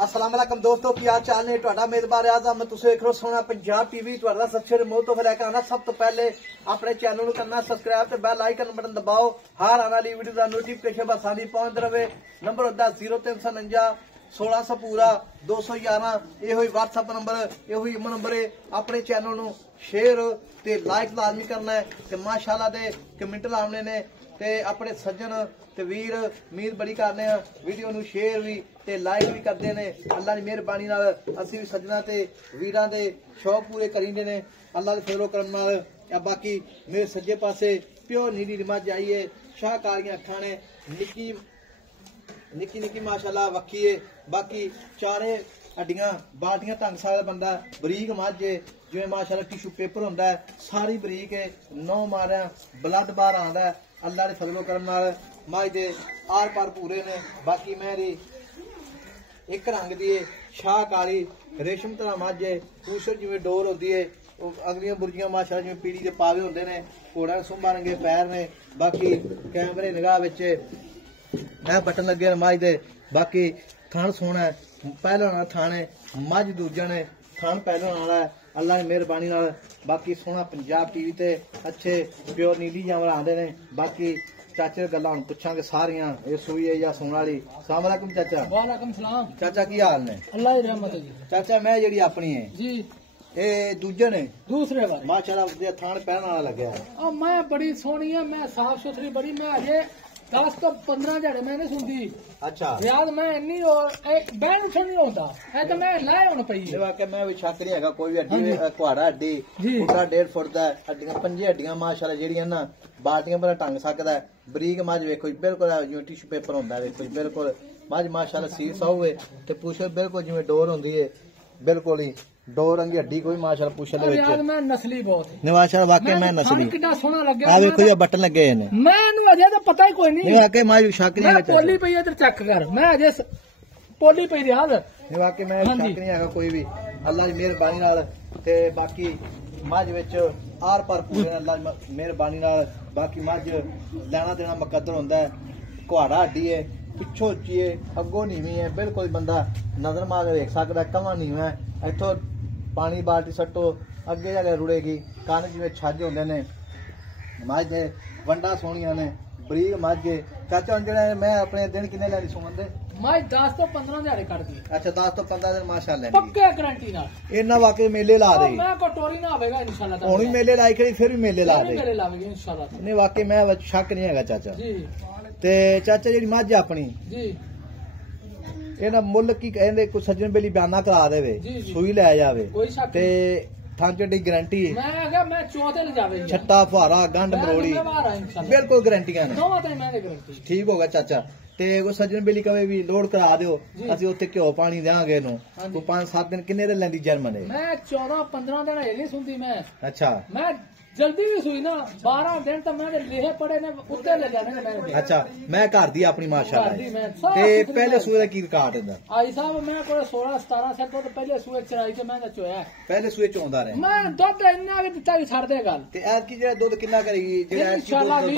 अस्सलाम वालेकुम दोस्तों, की हाल चाल ने? तुहाडा मेजबान आजम तुसीं देख रहे हो सोना पंजाब टीवी। तुहाडा सच्चे रिमोट तो लैके आना। सब तो पहले अपने चैनल को करना सब्सक्राइब ते बेल आइकन बटन दबाओ। हर आने वाली वीडियो का नोटिफिकेशन बस आनी पहुंच रहे। नंबर होता 0349 1600 पूरा 211। यो व्हाट्सएप नंबर, यो इमो नंबर है। अपने चैनल को शेयर ते लाइक लाजमी करना है ते माशाअल्लाह दे कमेंट लाने ने ते अपने सज्जन ते वीर उम्मीद बड़ी करने वीडियो नू शेयर भी ते लाइक भी करते ने। अल्लाह की मेहरबानी नाल असीं भी सज्जना ते वीरां दे शौक पूरे करींदे ने अल्लाह दे फजलो करम नाल। बाकी मेरे सज्जे पासे प्योर नीली मझ आई है, शाहकारियां अखां ने, निक्की निक्की माशाअल्लाह वक्खी है। बाकी चारे हड्डियां बाल्टियां ढंग सकदा बंदा। बरीक मझ है जिवें माशाअल्लाह टिशू पेपर हुंदा है, सारी बरीक है। 9 मारिया ब्लड बाहर आंदा है अल्लाह दे फजलो करम नाल। मझ दे आर पार पूरे ने। बाकी मेरी एक रंग दी है, शाहकारी रेशम तरह मझ है। पूछो जिवें डोर होंदी है, अगलियां बुरजियां माशाअल्लाह जिवें पीड़ी दे पावे होंदे ने। घोड़ा सुंबा रंगे पैर ने। बाकी कैमरे निगाह विच बटन लगे मझ दे। बाकी थण सोना है, पहलवान थाने मझ दूजा ने, थण पहलवान वाला है अल्लाह की मेहरबानी नाल। बाकी सोना पंजाब टीवी ते अच्छे प्योर नीली जानवर आंदे ने। बाकी चाचे गल्लां हुण पुछांगे सारियां, ये सूई है या सूण वाली। अस्सलाम वालेकुम चाचा। वालेकुम सलाम चाचा की हाल ने? अल्लाह की रहमत है जी। चाचा मैं जेड़ी अपनी है जी ये दूजे ने दूसरे बार माशाअल्लाह थान पहन वाला लगे है। मैं बड़ी सोहनी है, मैं साफ सुथरी बड़ी। मैं अजे 10 तो 15 जड़े मैं नहीं सुनती। अच्छा याद मैं इन्नी और बैन सुनी होता है तो मैं लाए होने पई है। वाकई मैं भी शक नहीं है कोई भी हड्डी कुहाड़ा हड्डी फुटा 1.5 फुट दा हड्डियां 5 हड्डियां माशाअल्लाह जेड़ियां ना बाल्टियां पर टंग सकदा है। बरीक मझ वेखो बिल्कुल जिवें टिशू पेपर हुंदा है। वेखो बिल्कुल मझ माशाअल्लाह सील साऊ है ते पूछो बिल्कुल जिवें डोर हुंदी है, बिल्कुल ही डोर रंगी हड्डी कोई माशाअल्लाह पूछे दे विच। मैं नस्ली बहुत है माशाअल्लाह, वाकई मैं नस्ली कितना सोहना लगे। आ वेखो ये बटन लगे ने। मैनू अजे तो पता ही कोई नहीं। वाकई मैं भी शक नहीं है। पोली पई इधर चेक कर, मैं अजे पोली पई रहा वाकई मैं शक नहीं है कोई भी अल्लाह की मेहरबानी नाल। ते बाकी मझ विच आर पार पूरे अल्लाह की मेहरबानी नाल। बाकी मझ लेना देना मुकद्दर हुंदा है। कुहाड़ा हड्डी है, पिछों उच्ची है, अगों नीवी है, बिल्कुल बंदा नजर मार के वेख सकदा। कवां नीवा है, इत्थों पानी बाल्टी सट्टो अगे जाके रुड़ेगी। कन्न जिवें छज होंदे ने। मझ दे वंडा सोहणियां ने, बरीक मझ है। चाचा हुण जेह्ड़े मैं अपने दिन किन्ने लैनी सुमन दे? मैं 10 तो 15 दिहाड़े कर दी। अच्छा 10 तो 15 दिन माशाअल्लाह पक्के गारंटी नाल। इन्ना वाकई मेले ला दे। मैं कटोरी ना आवेगा इंशाल्लाह। हुण भी मेले लाई खड़ी, फिर भी मेले ला दे। मेले लावेगी इंशाल्लाह। नहीं वाकई मैं शक नहीं है चाचा जी। ते चाचा जेह्ड़ी मझ अपनी जी इहदा मुੱਲ की कहंदे कोई सज्जन बेली बयाना करा देवे, सूई लै जावे ते थां च गारंटी है। मैं आखिया मैं चौथे ले जावे छट्टा फुहारा गंढ मरोड़ी बिल्कुल गारंटियां ने। गारंटी ठीक होगा चाचा। ते कोई सज्जन बेली कवे भी लोड करा दिओ, ਅਸੀਂ ਉੱਥੇ ਘਿਓ ਪਾਣੀ ਦੇਾਂਗੇ ਇਹਨੂੰ। ਕੋਈ 5-7 ਦਿਨ ਕਿੰਨੇ ਦਿਨ ਲੈਂਦੀ ਜਰਮਨ ਹੈ? मैं 14-15 दिन ये नहीं सुनती मैं। अच्छा मैं जल्दी भी सुई ना 12 दिन तो मैं लेहे पड़े ने उत्ते ले जाने ने मैंने। अच्छा मैं घर दी अपनी माशाअल्लाह। ते पहले सूए दा की रिकॉर्ड है? आई साहब मैं कोई 16-17 साल तो पहले सूए चराई ते मैं चोया। पहले सूए चोंदा रहे मैं दुध इन्ना भी दिता छड़ दे गल। ते ऐत की जेड़ा दुध कितना करेगी? जेड़ा इंशाल्लाह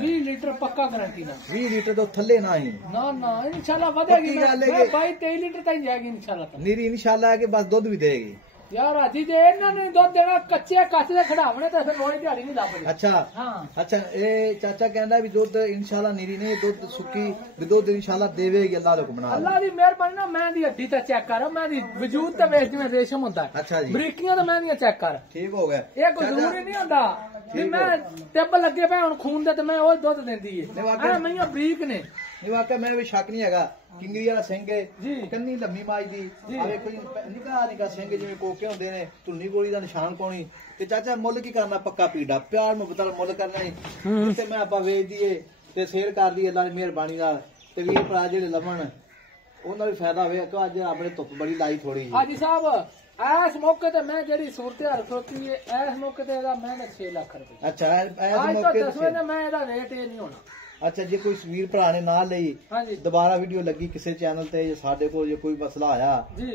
20 लीटर पक्का गारंटी ना। 20 लीटर तो थल्ले ना ही ना इंशाल्लाह बढ़ेगी। मैं 22-23 लीटर तक जाएगी इंशाल्लाह। नीरी इंशाल्लाह है कि बस दुध भी देगी यार अजी जे इन्हां ने दुध देना कच्चे कच्च दे खड़ावणे ते फिर रोज दिहाड़ी नहीं लाभदी। अच्छा हाँ अच्छा ए चाचा कहंदा भी दुध इंशाल्लाह नीरी नहीं दुध सुक्की भी दुध इंशाल्लाह देवेगी अल्लाह दा हुक्म नाल। अल्लाह दी मेहरबानी ना। मैं दी हड्डी ते चेक कर, मैं दी वजूद ते वेख जिवें रेशम हुंदा है। अच्छा जी बरीकियां ते मैं दी चेक कर। ठीक हो गया। ये कोई जरूरी नहीं हुंदा भी मैं टिब लगे पे हुन खून दे ते मैं ओ दुध देंदी है। मैं बरीक ने। नहीं वाकई मैं भी शक नहीं है। किंगरी वाला सिंह कन्नी लम्मी माई दी निका निका सिंह जिवें कोके होंदे ने, धुन्नी गोली दा निशान पाउणी। ते चाचा मुੱਲ की करना? पक्का पीड़ा प्यार मुहब्बत नाल मुੱਲ करना ही। जिथे मैं आपां वेच दीए ते शेयर कर दी अल्लाह दी मेहरबानी नाल। ते वीर भरा जेहड़े लवण उन्हां दा भी फायदा होवे। कि अज अपने धुप्प बड़ी लाई थोड़ी जी। हाजी साहब इस मौके ते मैं जेहड़ी सूरत हाल खोती है इस मौके ते एदा मैं 6 लाख रुपए। अच्छा इस मौके ते मैं एदा रेट ये नहीं होना। अच्छा जे कोई वीर भरा ने ना लई दोबारा वीडियो लगी किसी चैनल ते साडे कोल जे कोई मसला आया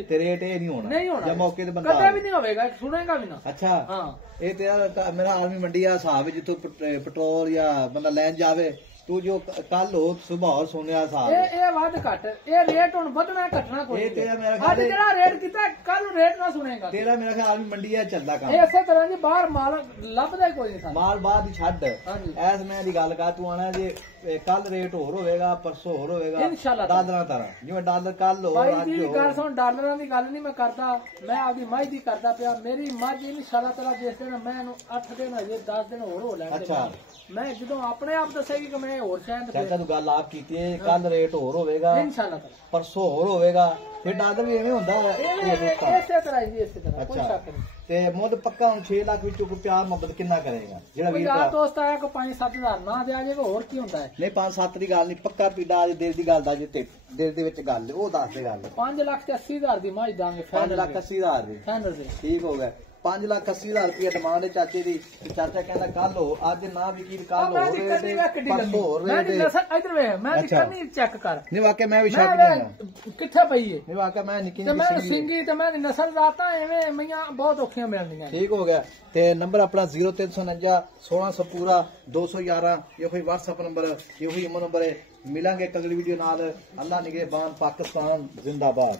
ते रेट ये नहीं होना जे मौके ते बंदा कदे भी नहीं होवेगा, सुनेगा भी ना। अच्छा हां ये तेरा मेरा आर्मी मंडी आ हिसाब जिथों पेट्रोल या बंदा लैन जावे ਤੂੰ ਜੋ ਕੱਲ ਹੋ ਸੁਬਾਹ ਹੋਰ ਸੁਣਿਆ ਸਾਹ ਇਹ ਵੱਧ ਘੱਟ ਇਹ ਰੇਟ ਹੁਣ ਵਧਣਾ ਘਟਣਾ ਕੋਈ ਇਹ ਤੇਰਾ ਮੇਰਾ ਅੱਜ ਖਿਆਲ ਜਿਹੜਾ ਰੇਟ ਕੀਤਾ ਕੱਲ ਨੂੰ ਰੇਟ ਨਾ ਸੁਣੇਗਾ ਤੇਰਾ ਮੇਰਾ ਖਿਆਲ ਵੀ ਮੰਡੀ ਆ ਚੱਲਦਾ ਕੰਮ ਇਹ ਇਸੇ ਤਰ੍ਹਾਂ ਦੀ ਬਾਹਰ ਮਾਲ ਲੱਭਦਾ ਹੀ ਕੋਈ ਨਹੀਂ ਸਾਨੂੰ ਮਾਲ ਬਾਅਦ ਹੀ ਛੱਡ ਹਾਂਜੀ। ਐਸ ਮੈਂ ਦੀ ਗੱਲ ਕਰ ਤੂੰ ਆਣਾ ਜੇ ਕੱਲ ਰੇਟ ਹੋਰ ਹੋਵੇਗਾ ਪਰਸੋਂ ਹੋਰ ਹੋਵੇਗਾ ਇਨਸ਼ਾਅੱਲਾ ਡਾਲਰਾਂ ਤਰ੍ਹਾਂ ਜਿਵੇਂ ਡਾਲਰ ਕੱਲ ਹੋ ਭਾਈ ਅੱਜ ਦੀ ਹੋ ਗੱਲ ਸੁਣ ਡਾਲਰਾਂ ਦੀ ਗੱਲ ਨਹੀਂ ਮੈਂ ਕਰਦਾ ਮੈਂ ਆਪਦੀ ਮੱਝ ਦੀ ਕਰਦਾ ਪਿਆ ਮੇਰੀ ਮੱਝ ਇਨਸ਼ਾਅੱਲਾ ਤਾਲਾ ਜਿਸ ਦਿਨ ਮੈਂ ਇਹਨੂੰ 8 ਦਿਨ ਹਜੇ 10 ਦਿਨ ਹੋਰ ਹੋ ਲੈਣਗੇ ਅੱਛਾ। ਮੈਂ ਜਦੋਂ ਆਪਣੇ ਆਪ ਦੱਸੇਗੀ ਕਿ ਮੈਂ ਹੋਰ ਸ਼ਾਇਦ ਚਾਚਾ ਤੂੰ ਗੱਲ ਆਪ ਕੀਤੀ ਹੈ ਕੱਲ ਰੇਟ ਹੋਰ ਹੋਵੇਗਾ ਇਨਸ਼ਾਅੱਲਾ ਤਾਲਾ ਪਰਸੋਂ ਹੋਰ ਹੋਵੇਗਾ ਫਿਰ ਡਾਲਰ ਵੀ ਐਵੇਂ ਹੁੰਦਾ ਇਸੇ ਤਰ੍ਹਾਂ ਹੀ ਇਸੇ ਤਰ੍ਹਾਂ ਕੋਈ ਅੱਛਾ ਸ਼ੱਕ ਨਹੀਂ ਤੇ ਮੁੱਲ ਪੱਕਾ ਹੁਣ 6 ਲੱਖ ਵਿੱਚੋਂ ਕੋਈ ਪਿਆਰ ਮੁਹੱਬਤ ਕਿੰਨਾ ਕਰੇਗਾ ਜਿਹੜਾ ਕੋਈ ਵੀਰ ਯਾਰ ਭਰਾ ਦੋਸਤ ਆਇਆ ਕਿ 5-7 ਹਜ਼ਾਰ ਨਾ ਦਿਆ ਜੇ ਹੋਰ ਕੀ ਹੁੰਦਾ ਹੈ ਨਹੀਂ 5-7 ਦੀ ਗੱਲ ਨਹੀਂ ਪੱਕਾ ਪੀੜਾ ਦੇ ਦਿਲ ਦੀ ਗੱਲ ਦਾ ਜੇ ਤੇ ਦਿਲ ਦੇ ਵਿੱਚ ਗੱਲ ਉਹ ਦੱਸ ਦੇ ਗੱਲ 5,80,000 ਦੀ ਮੱਝ ਦਾਂਗੇ 5,80,000 ਦੀ ਫਾਈਨਲ ਦੇ ਠੀਕ ਹੋ ਗਿਆ 5,80,000 ਰੁਪਏ ਡਿਮਾਂਡ ਹੈ ਚਾਚੇ ਦੀ ਤੇ ਚਾਚਾ ਕਹਿੰਦਾ ਕੱਲ ਹੋ ਅੱਜ ਨਾ ਵਿਕੀ ਕੱਲ ਮੈਂ ਹੋ ਦੀ ਕੰਨੀ ਵੇ ਕਿੱਡੀ ਪਰਸੋਂ ਹੋਰ ਲੰਮੀ ਮੈਂ ਦੀ ਰੇਟ ਨਸਲ ਇਧਰ ਵੇ ਮੈਂ ਦੀ ਅੱਛਾ। ਕੰਨੀ ਚੈੱਕ ਕਰ ਨਹੀਂ ਵਾਕਿਆ ਮੈਂ ਵੀ ਸ਼ੱਕ ਮੈਂ ਨਹੀਂ ਆ ਵੇ ਕਿੱਥੇ ਪਈ ਏ ਨਹੀਂ ਵਾਕਿਆ ਮੈਂ ਨਿੱਕੀ ਤੇ ਮੈਂ ਨਿੱਕੀ ਸੀ ਸਿੰਗੀ ਤੇ ਮੈਂ ਦੀ ਨਸਲ ਜ਼ਾਤਾਂ ਐਵੇਂ ਮਈਆਂ ਬਹੁਤ ਔਖੀਆਂ ਮਿਲਦੀਆਂ ਠੀਕ ਹੋ ਗਿਆ ਤੇ ਨੰਬਰ ਆਪਣਾ 0349 1600 ਪੂਰਾ 211 ਇਹ ਕੋਈ WhatsApp ਨੰਬਰ ਇਹ ਕੋਈ ਇਮੋ ਨੰਬਰ ਹੈ ਮਿਲਾਂਗੇ ਅਗਲੀ ਵੀਡੀਓ ਨਾਲ ਅੱਲਾ ਨਿਗਹਿਬਾਨ ਪਾਕਿਸਤਾਨ ਜ਼ਿੰਦਾਬਾਦ।